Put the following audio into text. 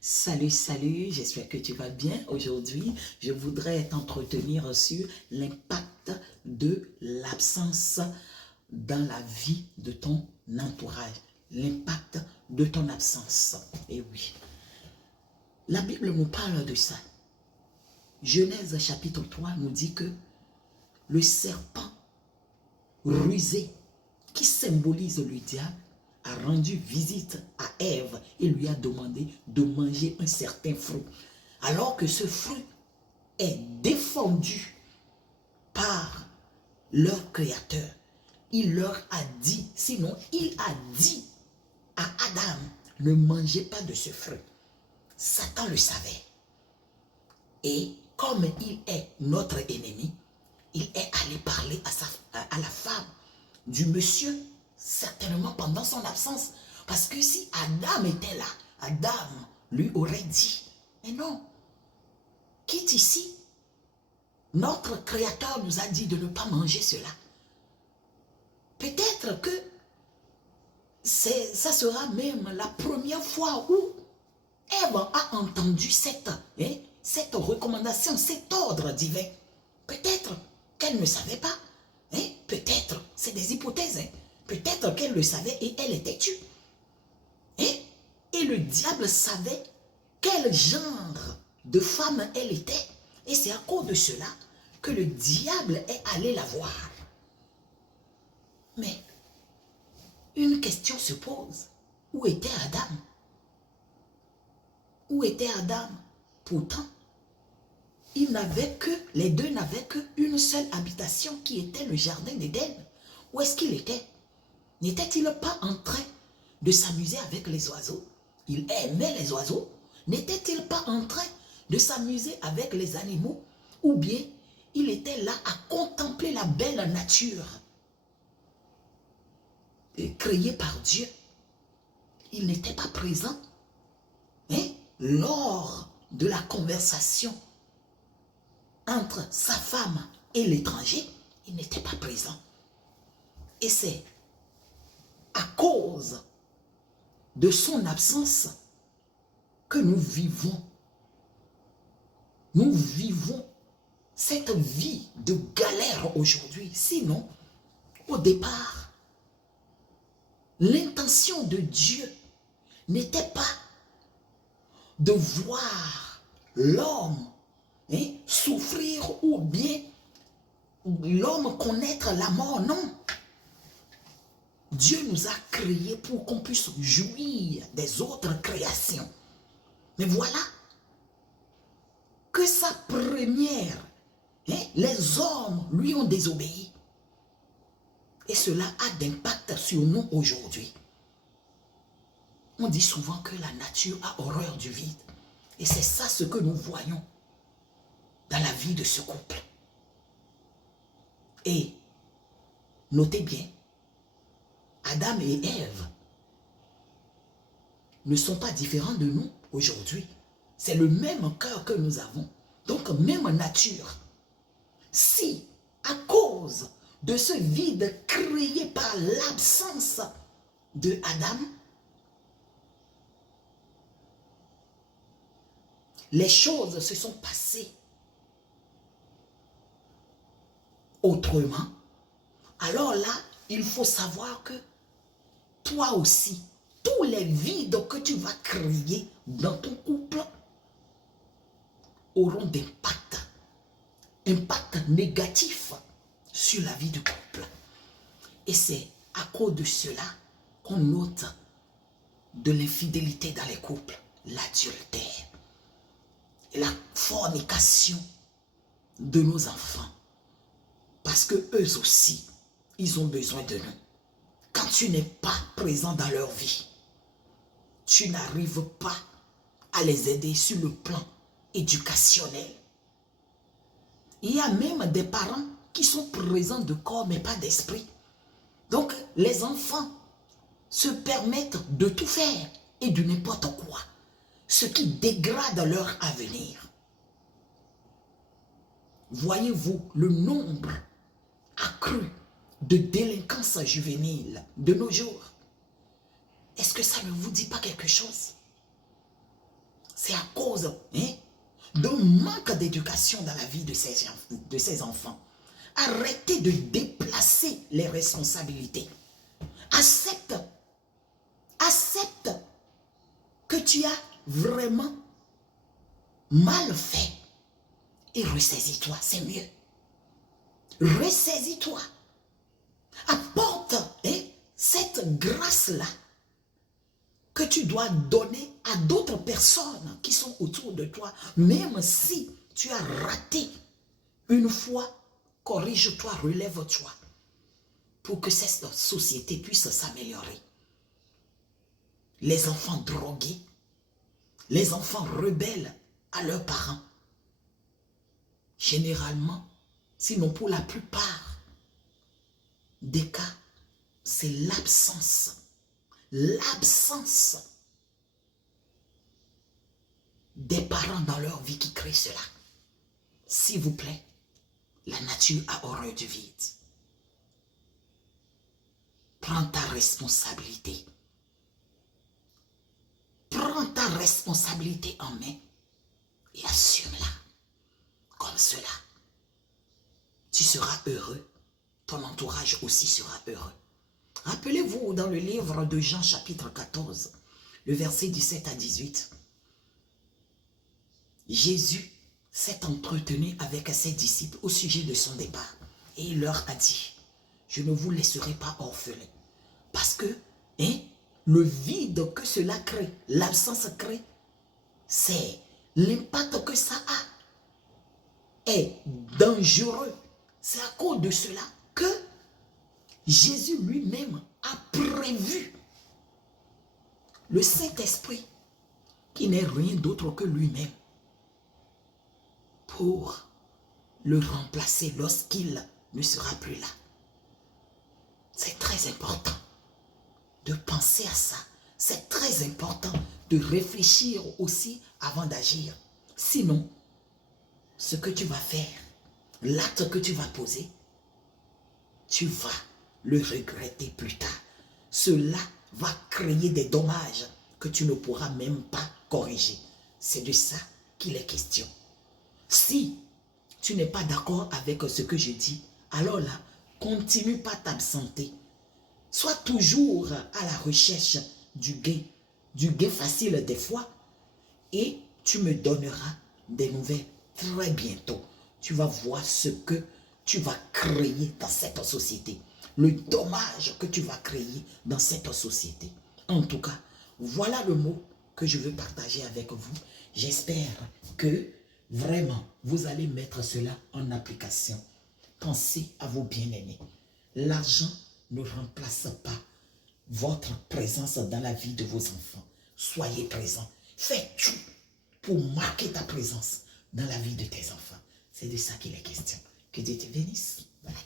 Salut, salut, j'espère que tu vas bien. Aujourd'hui, je voudrais t'entretenir sur l'impact de l'absence dans la vie de ton entourage. L'impact de ton absence. Et oui, la Bible nous parle de ça. Genèse chapitre 3 nous dit que le serpent rusé qui symbolise le diable a rendu visite à Ève et lui a demandé de manger un certain fruit. Alors que ce fruit est défendu par leur créateur, il leur a dit, sinon il a dit à Adam, ne mangez pas de ce fruit. Satan le savait. Et comme il est notre ennemi, il est allé parler à la femme du monsieur, certainement pendant son absence. Parce que si Adam était là, Adam lui aurait dit, mais non, quitte ici. Notre Créateur nous a dit de ne pas manger cela. Peut-être que ça sera même la première fois où Ève a entendu cette recommandation, cet ordre divin. Peut-être qu'elle ne savait pas. Peut-être, c'est des hypothèses. Peut-être qu'elle le savait et elle était tue. Et le diable savait quel genre de femme elle était. Et c'est à cause de cela que le diable est allé la voir. Mais une question se pose. Où était Adam? Où était Adam? Pourtant, les deux n'avaient qu'une seule habitation qui était le jardin d'Éden. Où est-ce qu'il était? N'était-il pas en train de s'amuser avec les oiseaux? Il aimait les oiseaux. N'était-il pas en train de s'amuser avec les animaux? Ou bien il était là à contempler la belle nature créée par Dieu? Il n'était pas présent lors de la conversation entre sa femme et l'étranger. Il n'était pas présent. Et c'est à cause de son absence que nous vivons cette vie de galère aujourd'hui. Sinon, au départ, l'intention de Dieu n'était pas de voir l'homme souffrir ou bien l'homme connaître la mort. Non. Dieu nous a créés pour qu'on puisse jouir des autres créations. Mais voilà que sa première, les hommes lui ont désobéi. Et cela a d'impact sur nous aujourd'hui. On dit souvent que la nature a horreur du vide. Et c'est ça ce que nous voyons dans la vie de ce couple. Et notez bien, Adam et Ève ne sont pas différents de nous aujourd'hui. C'est le même cœur que nous avons. Donc, même nature. Si, à cause de ce vide créé par l'absence de Adam, les choses se sont passées autrement, alors là, il faut savoir que toi aussi, tous les vides que tu vas créer dans ton couple auront impact négatif sur la vie du couple. Et c'est à cause de cela qu'on note de l'infidélité dans les couples, l'adultère, la fornication de nos enfants. Parce que eux aussi, ils ont besoin de nous. Quand tu n'es pas présent dans leur vie, tu n'arrives pas à les aider sur le plan éducationnel. Il y a même des parents qui sont présents de corps mais pas d'esprit. Donc les enfants se permettent de tout faire et de n'importe quoi, ce qui dégrade leur avenir. Voyez-vous le nombre accru de délinquance juvénile de nos jours? Est-ce que ça ne vous dit pas quelque chose? c'est à cause d'un manque d'éducation dans la vie de ces enfants. Arrêtez de déplacer les responsabilités. Accepte que tu as vraiment mal fait et ressaisis-toi, c'est mieux. Ressaisis-toi. Apporte cette grâce-là que tu dois donner à d'autres personnes qui sont autour de toi. Même si tu as raté une fois, corrige-toi, relève-toi pour que cette société puisse s'améliorer. Les enfants drogués, les enfants rebelles à leurs parents, généralement, sinon pour la plupart des cas, c'est l'absence des parents dans leur vie qui crée cela. S'il vous plaît, la nature a horreur du vide. Prends ta responsabilité. Prends ta responsabilité en main et assume-la. Comme cela, tu seras heureux. Ton entourage aussi sera heureux. Rappelez-vous dans le livre de Jean chapitre 14, le verset 17 à 18, Jésus s'est entretenu avec ses disciples au sujet de son départ. Et il leur a dit, je ne vous laisserai pas orphelins. Parce que le vide que cela crée, l'absence crée, c'est l'impact que ça a est dangereux. C'est à cause de cela que Jésus lui-même a prévu le Saint-Esprit, qui n'est rien d'autre que lui-même, pour le remplacer lorsqu'il ne sera plus là. C'est très important de penser à ça. C'est très important de réfléchir aussi avant d'agir. Sinon, ce que tu vas faire, l'acte que tu vas poser, tu vas le regretter plus tard. Cela va créer des dommages que tu ne pourras même pas corriger. C'est de ça qu'il est question. Si tu n'es pas d'accord avec ce que je dis, alors là, continue pas t'absenter. Sois toujours à la recherche du gain facile des fois, et tu me donneras des nouvelles très bientôt. Tu vas voir ce que tu vas créer dans cette société, le dommage que tu vas créer dans cette société. En tout cas, voilà le mot que je veux partager avec vous. J'espère que vraiment vous allez mettre cela en application. Pensez à vos bien-aimés. L'argent ne remplace pas votre présence dans la vie de vos enfants. Soyez présents. Fais tout pour marquer ta présence dans la vie de tes enfants. C'est de ça qu'il est question. Que Dieu te bénisse. Voilà.